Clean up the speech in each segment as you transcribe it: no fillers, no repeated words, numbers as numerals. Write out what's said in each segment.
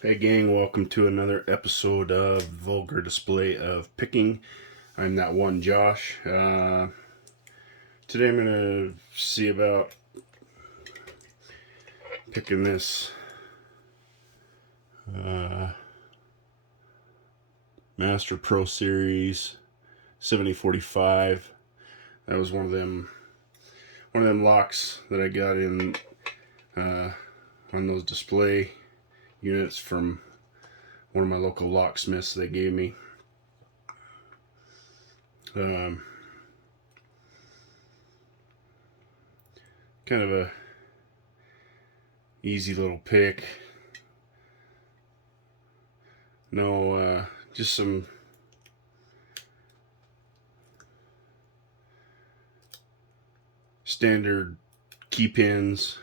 Hey gang, welcome to another episode of Vulgar Display of Picking. I'm that one Josh. Today I'm going to see about picking this uh, Master Pro Series 7045. That was one of them locks that I got in on those display units from one of my local locksmiths they gave me. Kind of a easy little pick. No, just some standard key pins.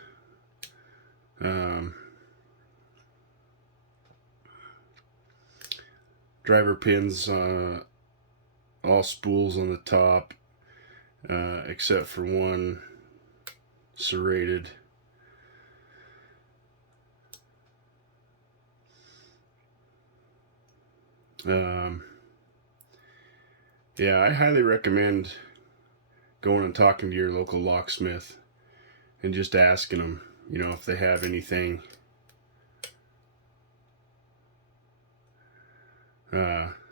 Driver pins, all spools on the top, except for one serrated. Um, yeah, I highly recommend going and talking to your local locksmith and just asking them, if they have anything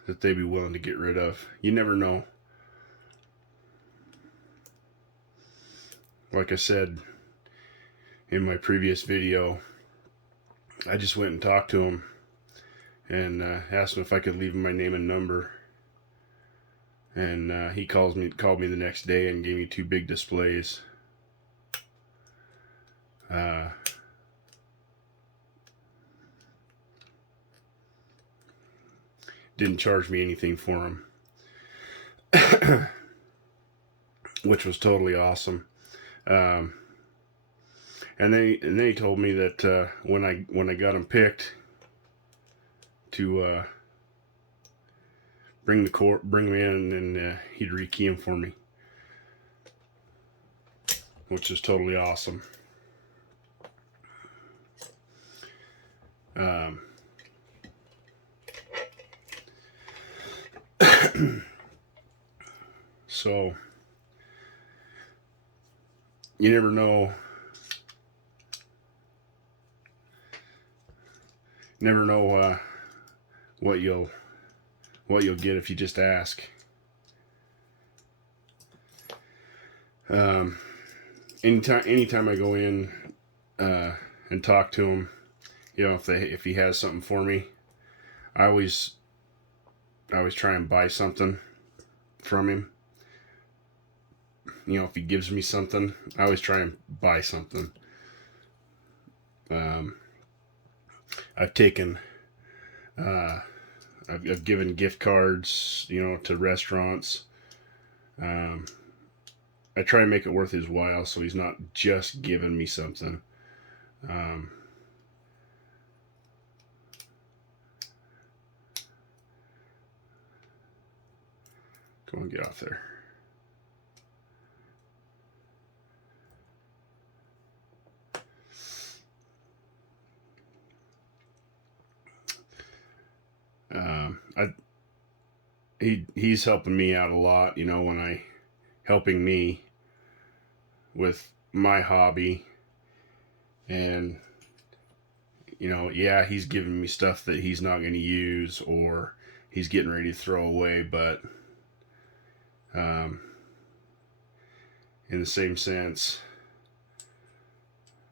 that they'd be willing to get rid of. You never know. Like I said in my previous video, I just went and talked to him and asked him if I could leave him my name and number. And he called me the next day and gave me two big displays. Didn't charge me anything for them, which was totally awesome. And then he told me that when I got them picked, to bring them in, and he'd rekey them for me, which is totally awesome. So you never know. What you'll get if you just ask. Anytime I go in and talk to him, if he has something for me, I always try and buy something from him. If he gives me something, I always try and buy something. I've taken I've given gift cards, to restaurants. I try and make it worth his while, so he's not just giving me something. Come on, get off there. He's helping me out a lot, helping me with my hobby, and yeah, he's giving me stuff that he's not going to use or he's getting ready to throw away, but in the same sense,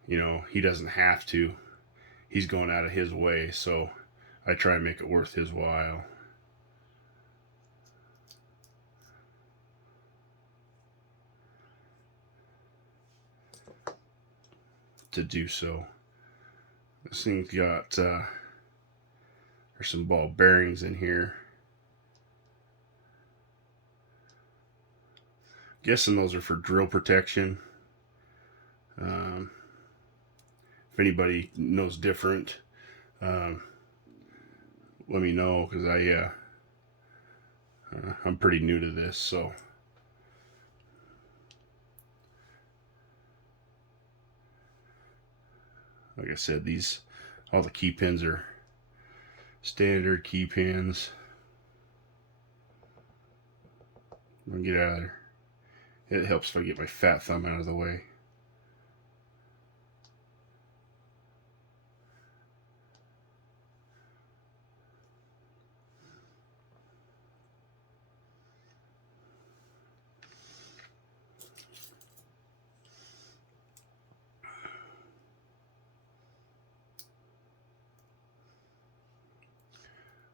he doesn't have to. He's going out of his way, so I try and make it worth his while. To do so. This thing's got there's some ball bearings in here. Guessing those are for drill protection. If anybody knows different, let me know, because I'm pretty new to this, so. Like I said, all the key pins are standard key pins. I'll get out of there. It helps if I get my fat thumb out of the way.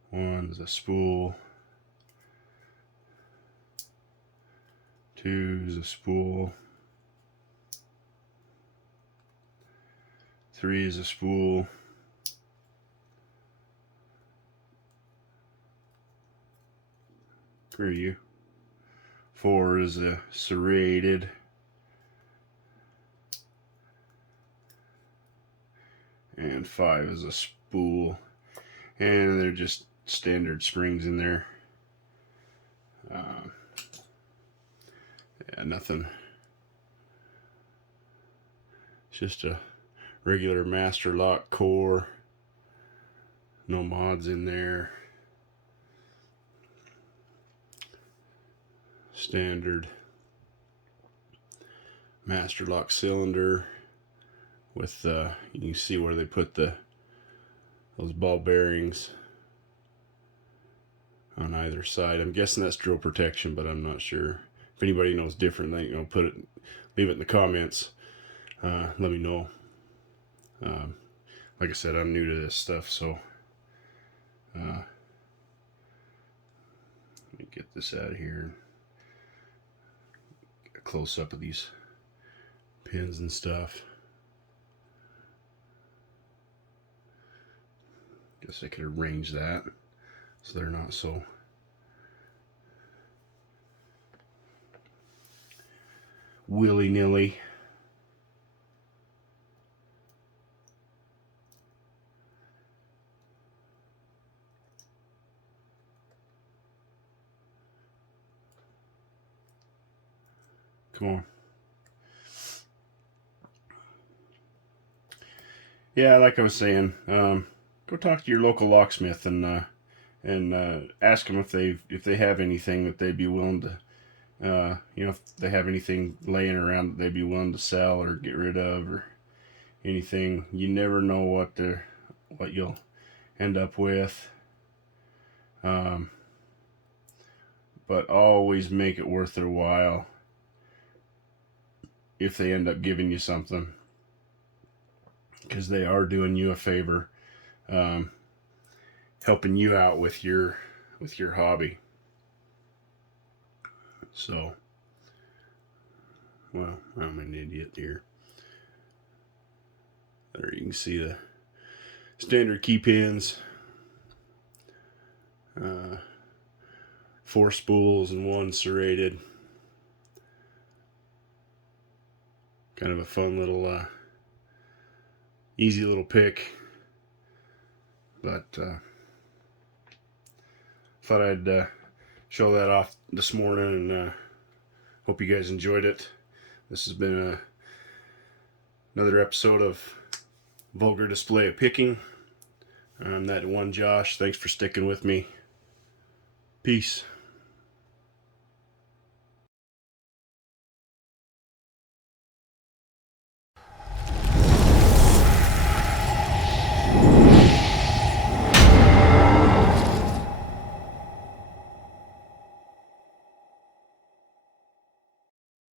One is a spool. Two is a spool. Three is a spool. Where are you? Four is a serrated. And five is a spool. And they're just standard springs in there. Yeah, nothing. It's just a regular Master Lock core. No mods in there. Standard Master Lock cylinder with you can see where they put those ball bearings on either side. I'm guessing that's drill protection, but I'm not sure. If anybody knows different, then leave it in the comments. Let me know. Like I said, I'm new to this stuff, so let me get this out of here. Get a close up of these pins and stuff. Guess I could arrange that so they're not so willy-nilly. Come on. Yeah, like I was saying, go talk to your local locksmith and ask them if they have anything that they'd be willing to, if they have anything laying around that they'd be willing to sell or get rid of or anything. You never know what you'll end up with. But always make it worth their while if they end up giving you something, because they are doing you a favor, helping you out with your hobby. So, well, I'm an idiot here. There you can see the standard key pins, 4 spools and 1 serrated. Kind of a fun little, easy little pick. But thought I'd show that off this morning, and hope you guys enjoyed it. This has been another episode of Vulgar Display of Picking. I'm that one Josh. Thanks for sticking with me. Peace.